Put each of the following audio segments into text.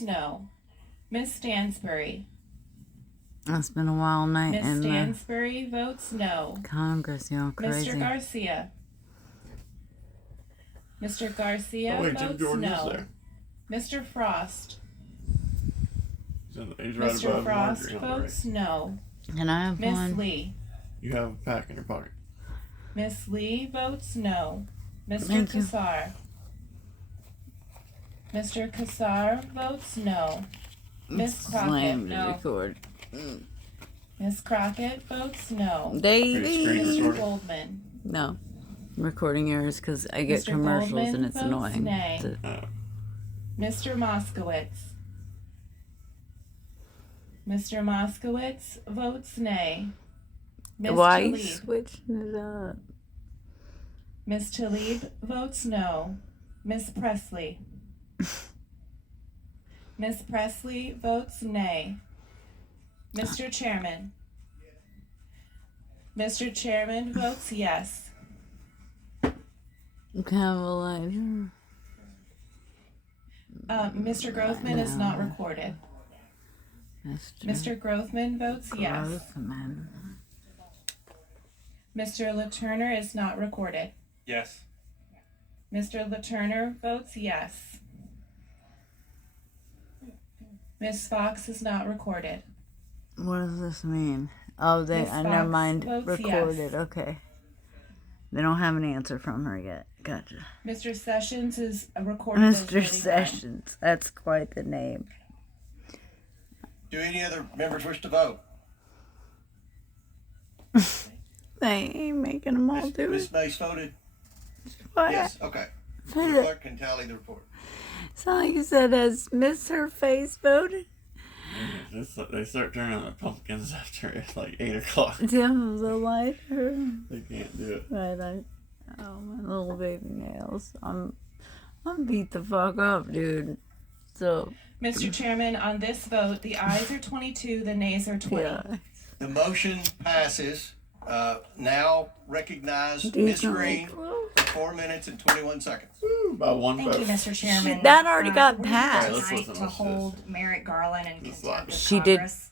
votes no. Miss Stansbury. It's been a wild night Miss in Stansbury votes no. Congress, y'all crazy. Mr. Garcia. Mr. Garcia Oh, wait, Jim votes Jordan is no. there. Mr. Frost. He's right Mr. above Frost Marjorie on the right. votes no. Can I have Miss one? Lee. You have a pack in your pocket. Miss Lee votes no. Mr. Thank you. Kassar. Mr. Kassar votes no. Miss Crockett, Slam to no. record. Miss Crockett votes no. Davey. Mr. Goldman. No. I'm recording yours because I get Mr. commercials Goldman and it's votes annoying. nay. Oh. Mr. Moskowitz. Mr. Moskowitz votes nay. Miss Why you Tlaib. switching it up? Miss Tlaib votes no. Miss Presley. Miss Presley votes nay. Mr. Chairman. Mr. Chairman votes yes. Cavalier. Mr. Grothman is not No. recorded. Mr. Mr. Grothman votes yes. Grothman. Mr. LaTurner is not recorded. Yes. Mr. LaTurner votes yes. Miss Fox is not recorded. What does this mean? Oh, they. Miss Never Fox mind. votes Recorded. yes. Okay. They don't have an answer from her yet. Gotcha. Mr. Sessions is recorded as Mr. voting no. Sessions. That's quite the name. Do any other members wish to vote? They ain't making them all do Ms. it. Mace voted? What? Yes, okay. The What? clerk can tally the report. It's not like you said, has Miss Her Face voted? They start turning on the pumpkins after it's like 8 o'clock. Dim the lighter. They can't do it. Right, oh, my little baby nails. I'm beat the fuck up, dude. So, Mr. Chairman, on this vote, the ayes are 22, the nays are 20. yeah. The motion passes. Now recognize Ms. Decently Green close. for 4 minutes and 21 seconds. By one Thank vote. you, Mr. Chairman. That already got We're here passed. Let's tonight listen to to this. hold Merrick Garland in This contempt of She did. Congress.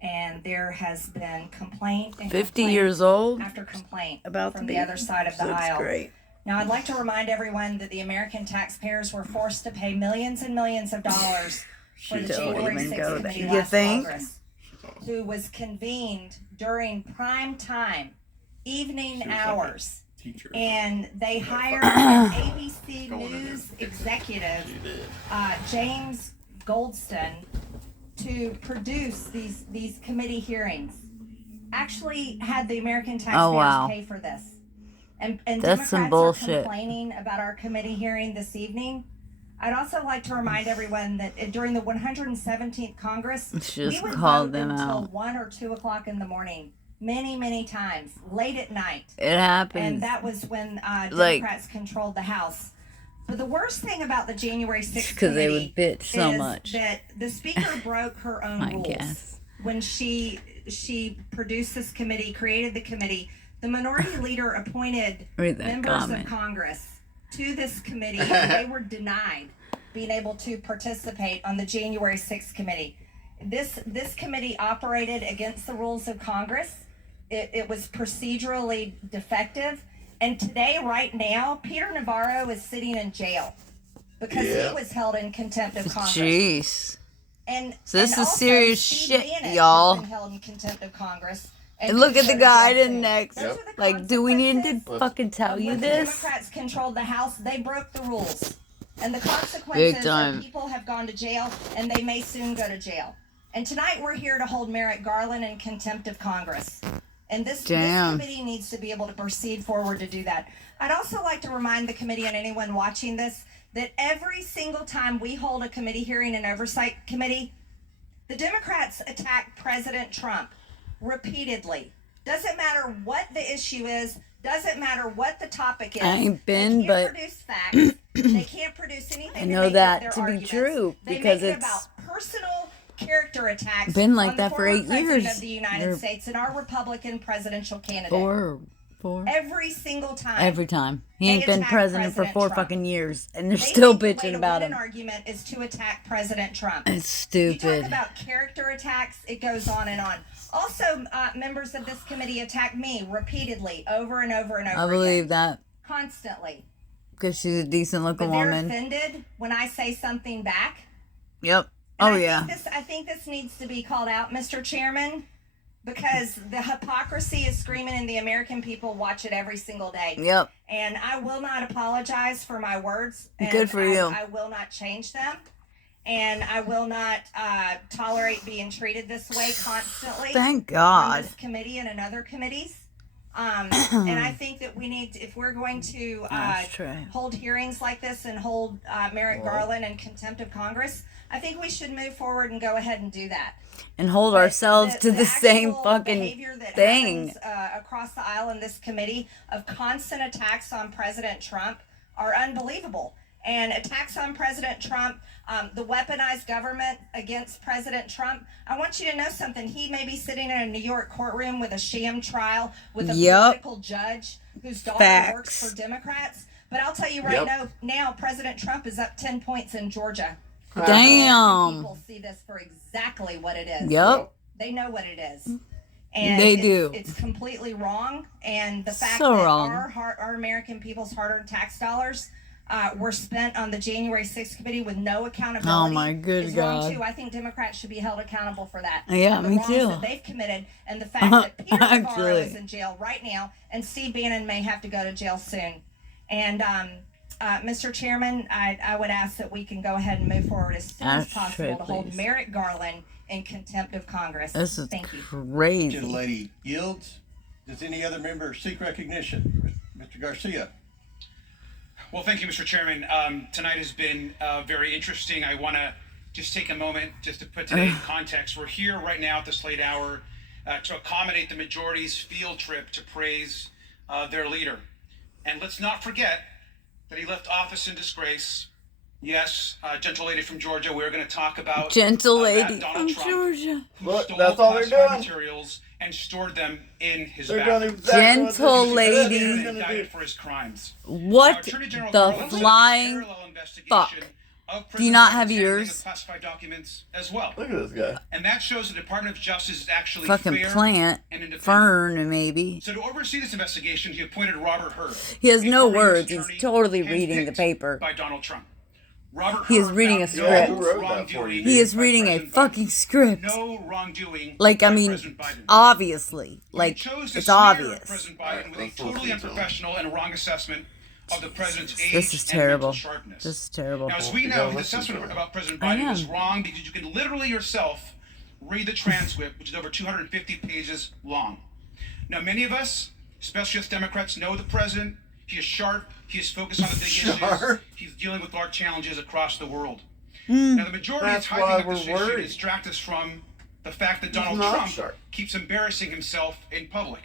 And there has been complaint and 50 complaint years old. after complaint About from to the be. other side of the That's aisle. great. Now, I'd like to remind everyone that the American taxpayers were forced to pay millions and millions of dollars for the Don't January even 6th go there. committee You last think? Congress, who was convened during prime time, evening She was like a hours. Teacher. And they hired an ABC Going in there. News executive, She did. James Goldston, to produce these committee hearings. Actually had the American taxpayers wow. pay for this. And That's some Democrats bullshit. are complaining about our committee hearing this evening. I'd also like to remind everyone that during the 117th Congress, Just we would call vote them until out. 1 or 2 o'clock in the morning, many times, late at night. It happens. And that was when Like- Democrats controlled the House. But the worst thing about the January 6th because they committee would bitch so is much. that the speaker broke her own I rules guess. when she produced this committee, created the committee. The minority leader appointed Read that members comment. of Congress to this committee, and they were denied being able to participate on the January 6th committee. This committee operated against the rules of Congress. It was procedurally defective. And today, right now, Peter Navarro is sitting in jail because Yeah. he was held in contempt of Congress. Jeez. And So this and is also, serious Steve shit, Bannon y'all. has been held in contempt of Congress. And look at the could go to guy jail in soon. next. Those are the Like, do we need to consequences fucking tell of you when this? The Democrats controlled the House. They broke the rules, and the Big consequences time. are people have gone to jail, and they may soon go to jail. And tonight we're here to hold Merrick Garland in contempt of Congress. And this Damn. committee needs to be able to proceed forward to do that. I'd also like to remind the committee and anyone watching this that every single time we hold a committee hearing and oversight committee, the Democrats attack President Trump repeatedly. Doesn't matter what the issue is, doesn't matter what the topic is. I ain't been, they but- can't produce facts. They can't produce anything. I know make that their to be arguments. true, They because make it it's about personal character attacks. been like on the that for former 8 president years. of the United Or- States and our Republican presidential candidate. Or 4. Every single time. Every time. He They ain't been attack president for President 4 Trump. fucking years, and they're They still think the way bitching to about win him. an argument is to attack President Trump. It's You talk stupid. about character attacks, it goes on and on. Also, members of this committee attack me repeatedly, over and over and over I believe again. that Constantly. because she's a decent But looking they're woman. offended when I say something back. Yep. And Oh I yeah. think this needs to be called out, Mr. Chairman, because the hypocrisy is screaming and the American people watch it every single day. Yep. And I will not apologize for my words. And Good for you. I will not change them. And I will not tolerate being treated this way constantly Thank on God. this committee and in other committees. And I think that we need, if we're going to That's true. hold hearings like this and hold Merrick Garland in contempt of Congress, I think we should move forward and go ahead and do that. And hold But ourselves to the same actual fucking behavior that thing. happens, across the aisle in this committee of constant attacks on President Trump are unbelievable. And attacks on President Trump, the weaponized government against President Trump. I want you to know something. He may be sitting in a New York courtroom with a sham trial with a Yep. political judge whose daughter works Facts. for Democrats. But I'll tell you right now, President Trump is up 10 points in Georgia. Damn. People see this for exactly what it is. Yep. They know what it is. And They it's, do. It's completely wrong. And the fact So that wrong. our American people's hard-earned tax dollars were spent on the January 6th committee with no accountability. Oh, my good is wrong God. too. I think Democrats should be held accountable for that. Yeah, And the me wrongs too. that they've committed, and the fact that Peter Navarro Actually. is in jail right now, and Steve Bannon may have to go to jail soon. And Mr. Chairman, I would ask that we can go ahead and move forward as soon as Ashtray, possible to hold please. Merrick Garland in contempt of Congress. This is Thank you. crazy. Lady yields. Does any other member seek recognition? Mr. Garcia. Well, thank you, Mr. Chairman. Tonight has been very interesting. I want to just take a moment just to put today in context. We're here right now at this late hour to accommodate the majority's field trip to praise their leader. And let's not forget that he left office in disgrace. Yes, gentle lady from Georgia, we're going to talk about Gentle that lady Donald from Trump, Georgia. who Look, stole that's all they're classified doing. materials and stored them in his They're bathroom. doing exactly what Gentle this is lady. And gonna indicted do. for his crimes. What Attorney General the Garland said flying a parallel investigation fuck? of Do you President not have Biden's handling ears? of classified documents as well. Look at this guy. And that shows the Department of Justice is actually Fucking fair plant. and independent. Fern, maybe. So to oversee this investigation, he appointed Robert Hur. He has a no former U.S. words. He's attorney totally reading the handpicked paper. by Donald Trump. Robert He is Hur reading a found script. no Yeah, who wrote that wrongdoing for you? He is by reading a President fucking Biden. script. No wrongdoing. Like, I by mean, President Biden. obviously. He Like, chose to it's smear obvious. President Biden with a Let's totally listen to him. unprofessional and wrong assessment of the president's age This is and terrible. mental sharpness. This is terrible. Now, as we You know, gotta his listen assessment to him. about President I Biden was am. wrong because you can literally yourself read the transcript, which is over 250 pages long. Now, many of us, especially us Democrats, know the president. He is sharp. He is focused on the big issues. Sharp. He's dealing with large challenges across the world. Hmm. Now, the majority That's is why hyping up we're this issue worried. to distract us from the fact that Donald not Trump sharp. keeps embarrassing himself in public.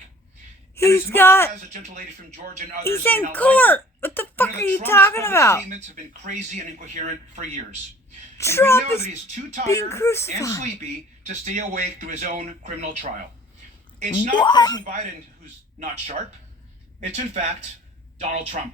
He's And as much got. as a gentle lady from Georgia and others He's may in not like court. it, What the you fuck know are that you Trump's talking public about? Statements have been crazy and incoherent for years. And Trump we know is that he's too being tired crucified. and sleepy to stay awake through his own criminal trial. It's not What? President Biden who's not sharp. It's in fact Donald Trump.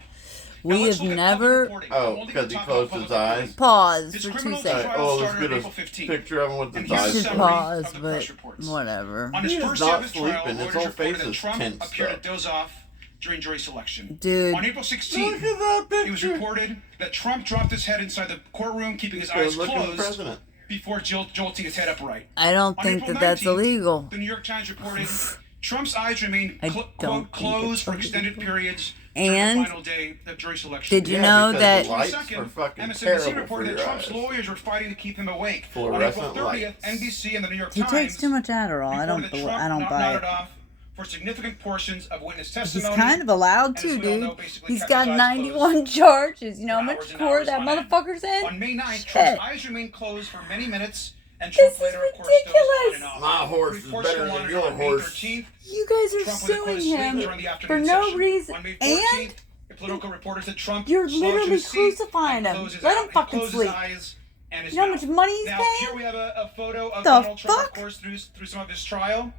Now, We let's have look at public never. reporting. Oh, I'm only because gonna he talk closed about his public eyes? reporting. Pause His for 2 criminal seconds. trial Oh, let's started get on a April 15th. picture of him with And his here's You eyes a should summary closed. pause, of the but press reports. whatever. On his He is first day not of his trial, sleeping. His lawyers whole reported face that is Trump tense appeared up. to doze off during jury selection. Dude. On April Look 16th, at that it was picture. reported that Trump dropped his head inside the courtroom, keeping his Good eyes looking closed president. before jolting his head upright. I don't On think April that that's 19th, illegal. The New York Times reported Trump's eyes remained I quote, don't think closed it's for illegal. extended periods And during the final day of jury selection. Did you Yeah, know because that the lights Second, were fucking MSNBC terrible reported for that your Trump's eyes. lawyers were fighting to keep him awake. On Fluorescent April 30th, lights. NBC and the New York he Times takes too much Adderall? I reported don't. that Trump I don't buy nodded it. off for significant portions of witness He's testimony. kind of allowed And as to, we all know, dude. basically He's kept got his eyes 91 charges. You know how for much hours and court hours that on end. motherfucker's in? On May 9th, Shit. Trump's eyes remained closed for many minutes, and This Trump is later, of course, dozed on and ridiculous. off. My horse is Reports better go than on and your on. May horse. 13th, You guys are Trump was at suing sleep him during the for afternoon no session. reason. On May And 14th, the Political reporters that Trump You're slowed to literally his seat crucifying and him. closed his Let him eye- fucking closed sleep. His eyes and his You know how much mouth. money he's Now, paying? here we have a photo of The Donald Trump, fuck? of course, through some of his trial.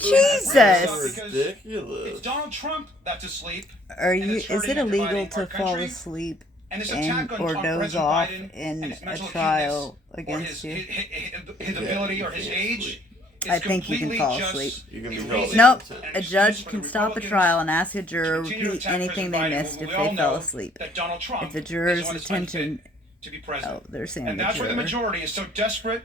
Jesus! That's Because ridiculous. it's Donald Trump that's asleep. Are And you? it's Is hurting it and illegal dividing to our fall country. asleep And this and attack on or Trump, doze President off Biden in and his a mental trial acuteness or against you? his ability or his age. I think you can completely fall just asleep. You can be a held reason Nope. and A excuse judge for can the stop a Republicans trial and ask a juror to continue to repeat attack anything they President Biden missed when if we all they fell know asleep. that Donald Trump If the is juror's on his hunt attention, to be president. they're saying And the that's why the juror. majority is so desperate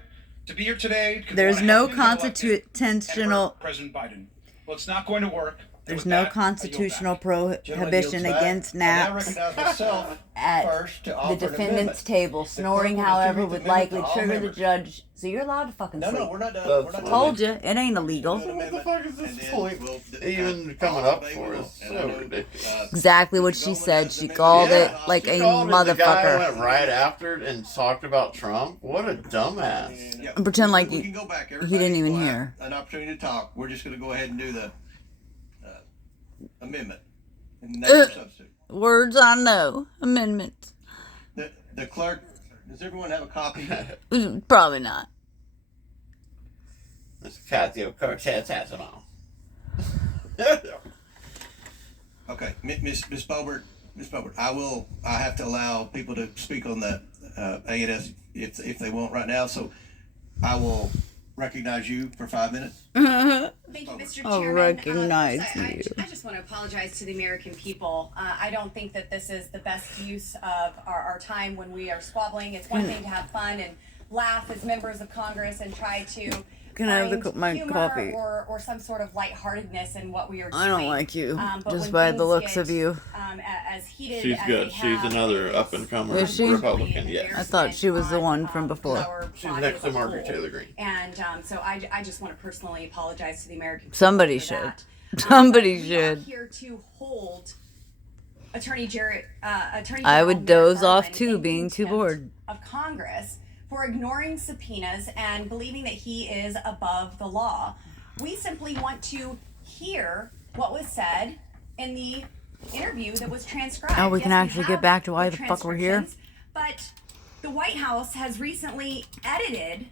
to be here today. because they There's wanna no help him get elected and constitutional. hurt President Biden. Well, it's not going to work. And There's with no that, I yield constitutional back. prohibition against And I naps recognize myself at first to the offer an defendant's amendment. table. The Snoring, clerk will however, distribute would the amendment likely to all trigger the members. judge. So you're allowed to fucking No, sleep. no, we're not done. That's We're not done. Told you, it ain't We'll illegal. do an What the amendment, fuck is and this then point we'll- even and coming all up they for? will. It's And I so know, ridiculous. Exactly what Mr. she Goldman said. has She amended- called Yeah, it like she a called it, the guy motherfucker. went right after it and talked about Trump. What a dumbass. Yeah, And pretend like we you- can go back. he didn't Everybody even will have hear. an opportunity to talk. We're just going to go ahead and do the amendment and name your substitute. Words I know. Amendment. The clerk. Does everyone have a copy? Probably not. This Ocasio-Cortez has it on. Okay, Miss Boebert. Miss Boebert, I have to allow people to speak on the A&S if they want right now. So I will recognize you for 5 minutes. Thank you, Mr. I'll Chairman. recognize First, you. I just want to apologize to the American people. I don't think that this is the best use of our time when we are squabbling. It's one thing to have fun and laugh as members of Congress and try to Can I have find my humor coffee? or some sort of lightheartedness in what we are doing. I don't like you. But Just when by the things looks get, of you. As heated She's as good. they She's have, another it up and comer Is she? Republican. Yes. I thought she was the one from on, before. our She's body next as to a Margaret whole. Taylor Greene. And so I just want to personally apologize to the American people. Somebody for should. that. Somebody We are should. here to hold Attorney Jarrett. Attorney I General would Merrick doze off Garland too, in being too contempt bored. of Congress for ignoring subpoenas and believing that he is above the law. We simply want to hear what was said in the interview that was transcribed. Oh, we can actually get have back to why the fuck we're here? transcriptions, But the White House has recently edited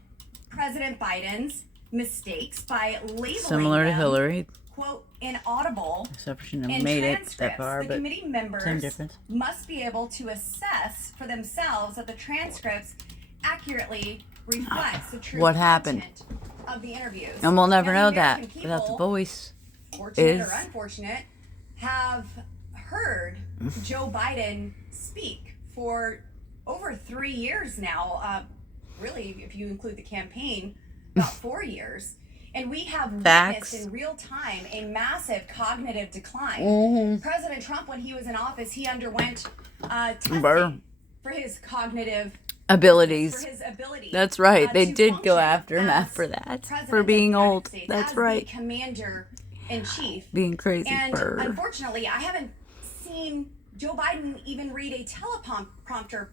President Biden's mistakes by labeling Similar to them, Hillary, quote, inaudible. except she never In made it that transcripts, far, the but committee members same difference. must be able to assess for themselves that the transcripts accurately reflects the true What happened? content of the interviews. And we'll never Now, know the that American without the people, voice. fortunate is- or unfortunate, have heard Joe Biden speak for over 3 years now. Really, if you include the campaign, about 4 years. And we have Facts. witnessed in real time a massive cognitive decline. Mm-hmm. President Trump, when he was in office, he underwent testing Burr. for his cognitive Abilities. for his ability. That's right. They to did go function after him as after that. President For of being the United old. States, That's as right. The commander in chief. Being crazy. And Burr. unfortunately, I haven't seen Joe Biden even read a teleprompter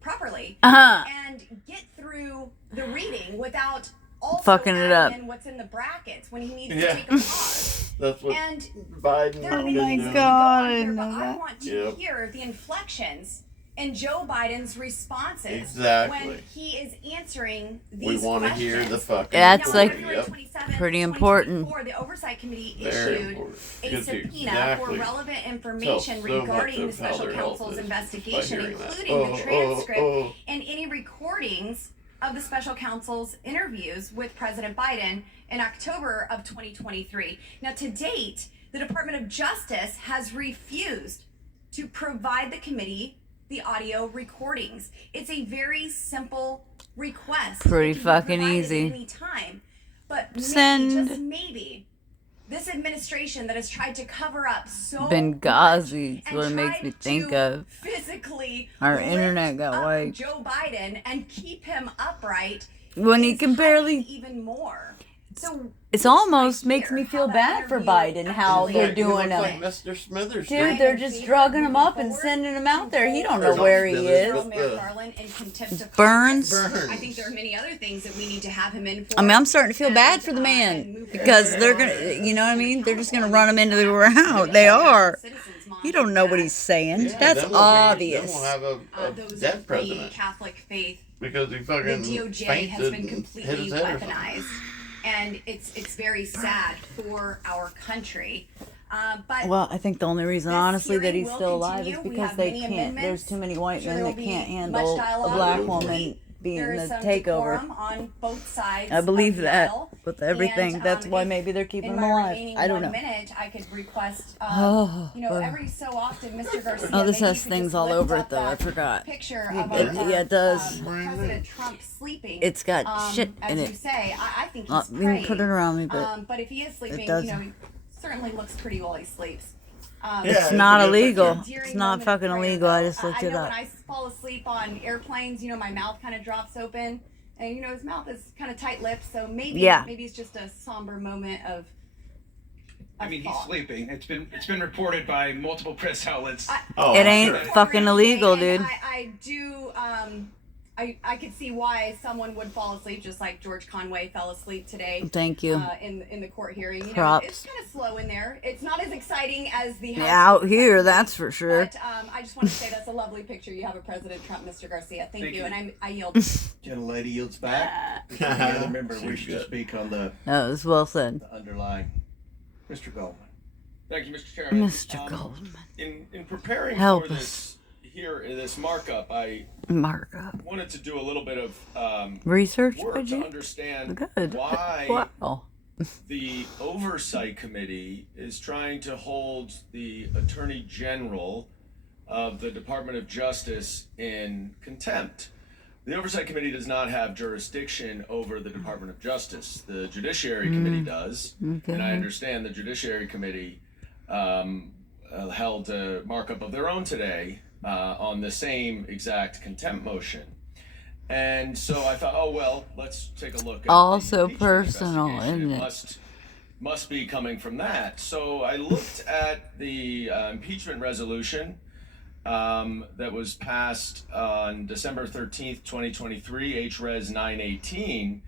properly Uh-huh. and get through the reading without also Fucking it up. adding in what's in the brackets when he needs Yeah. to take a pause. That's what And Biden there are has many been things doing. that God, go on I here, didn't but know I that. want to Yep. hear the inflections in Joe Biden's responses Exactly. when he is answering We these want to questions. hear the fucking. That's Now, like- February Yep. 27th, pretty important. 2024, the Oversight Committee Very issued important. a Because subpoena exactly for relevant tells information so regarding the much of how special their health counsel's is by investigation, hearing that. including the transcript oh. and any recordings of the special counsel's interviews with President Biden in October of 2023. Now, to date, the Department of Justice has refused to provide the committee the audio recordings. It's a very simple request. Pretty It can be fucking provided at easy. any time. But maybe, Send. just maybe, this administration that has tried to cover up so Benghazi much is what it and makes tried me think to of. physically Our lift internet got up wiped. Joe Biden and keep him upright When he is can hiding barely. even more. So It's just almost right makes here, me how feel that bad for interview Biden, how actually they're He doing looks him. like Mr. Smithers. Dude, dude. they're just drugging him up and sending him out there. He don't know where he is. Merrick Garland in contempt of Burns. Congress. I think there are many other things that we need to have him in for. I mean, I'm starting to feel bad and, for the and man move because forward. they're gonna, you know what I mean? They're just gonna run him into the ground. They are. Citizens, Mom, You don't know what he's saying. Yeah, That's then we'll obvious. Then we'll have a those dead of president the Catholic faith. because he The fucking DOJ fainted has been and hit completely his head or something. weaponized. and it's very sad for our country. But Well, I think the only reason, This honestly, that hearing he's will still alive is continue. We because have they many can't. There's amendments. too many white Sure men there'll that be can't much handle a dialogue. black Hopefully, woman being there the is some takeover. decorum on both sides I believe of the that aisle. with everything. And, That's why if maybe they're keeping in him my alive. remaining I don't know. 1 minute, I could request, Oh, you know, boy. every so often, Mr. Garcia. Oh, this maybe has you could things just all lift over up it, though. I that forgot. Picture Yeah, of it does. President Trump sleeping. It's got shit as in you it. say, I think he's You can put it praying. around me, but But if he is sleeping, does. you know, he certainly looks pretty while he sleeps. Yeah, it's it's a not good illegal. picture. During It's not moment of fucking prayer, illegal. I though, just looked I it know up. when I fall asleep on airplanes, you know, my mouth kind of drops open, and you know his mouth is kind of tight-lipped, so maybe Yeah. maybe it's just a somber moment of. I mean, he's thought. sleeping. It's been reported by multiple press outlets. Oh, It ain't sure. fucking illegal, And dude. I do. I could see why someone would fall asleep, just like George Conway fell asleep today. Thank you. In the court hearing, you Props. know, it's kind of slow in there. It's not as exciting as the House Out of here, Representatives, that's for sure. But I just want to say that's a lovely picture you have of President Trump, Mr. Garcia. Thank you, and I yield. Gentlelady yields back. If any other member She's wishes to good. speak on the That was well said. underlying. Mr. Goldman. Thank you, Mr. Chairman. Mr. Goldman. In preparing Help for us. this markup, I Markup. wanted to do a little bit of Research, work would to you? understand Good. why Wow. the Oversight Committee is trying to hold the Attorney General of the Department of Justice in contempt. The Oversight Committee does not have jurisdiction over the Department of Justice. The Judiciary Committee does, and I understand the Judiciary Committee held a markup of their own today on the same exact contempt motion. And so I thought, oh well, let's take a look at the Also impeachment personal, investigation. isn't it? Must be coming from that. So I looked at the impeachment resolution that was passed on December 13th, 2023, HRes 918,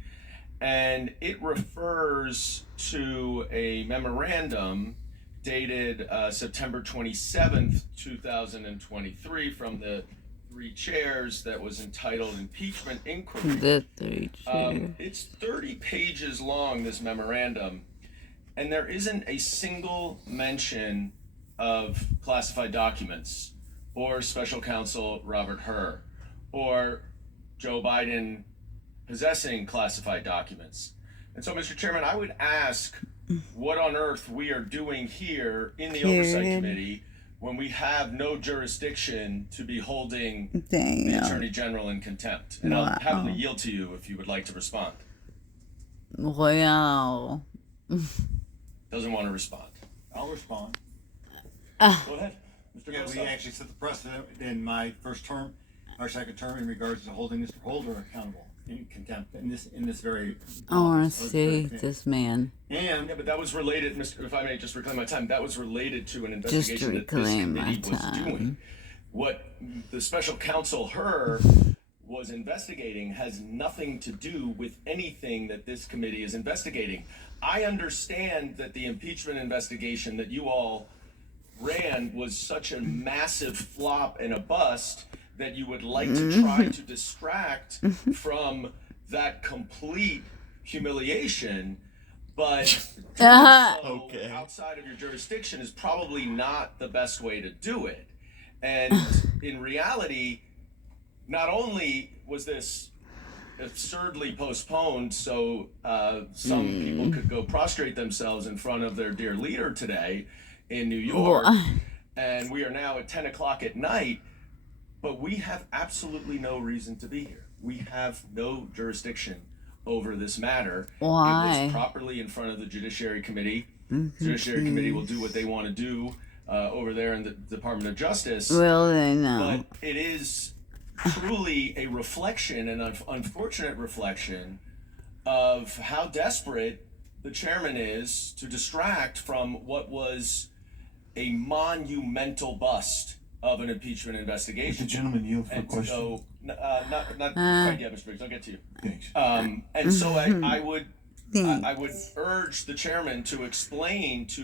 and it refers to a memorandum dated September 27th, 2023 from the three chairs that was entitled Impeachment Inquiry. The three cheers. It's 30 pages long, this memorandum, and there isn't a single mention of classified documents or Special Counsel Robert Hur or Joe Biden possessing classified documents. And so, Mr. Chairman, I would ask what on earth we are doing here in the Oversight Period. Committee when we have no jurisdiction to be holding the Damn. Attorney General in contempt. And I'll happily Wow. yield to you if you would like to respond. Wow. Doesn't want to respond. I'll respond. Go ahead, Mr. Yeah, we Goldstein. actually set the precedent in my first term, our second term, in regards to holding Mr. Holder accountable in contempt in this very. I want office, to or this see very thing. this man. And Yeah, but that was related, Mr. If I may just reclaim my time, that was related to an Just investigation that this reclaim my committee was time. doing. What the Special Counsel Hur was investigating has nothing to do with anything that this committee is investigating. I understand that the impeachment investigation that you all ran was such a massive flop and a bust that you would like to try to distract from that complete humiliation, but doing so Okay. outside of your jurisdiction is probably not the best way to do it. And in reality, not only was this absurdly postponed so some people could go prostrate themselves in front of their dear leader today in New York, and we are now at 10 o'clock at night, but we have absolutely no reason to be here. We have no jurisdiction over this matter. It Why? was properly in front of the Judiciary Committee. The Judiciary Committee will do what they want to do over there in the Department of Justice. Will they know? But it is truly a reflection, an unfortunate reflection, of how desperate the chairman is to distract from what was a monumental bust of an impeachment investigation. The gentleman yield for And question. so, not quite yet, Mr. Briggs. I'll get to you. Thanks. And so I would urge the chairman to explain to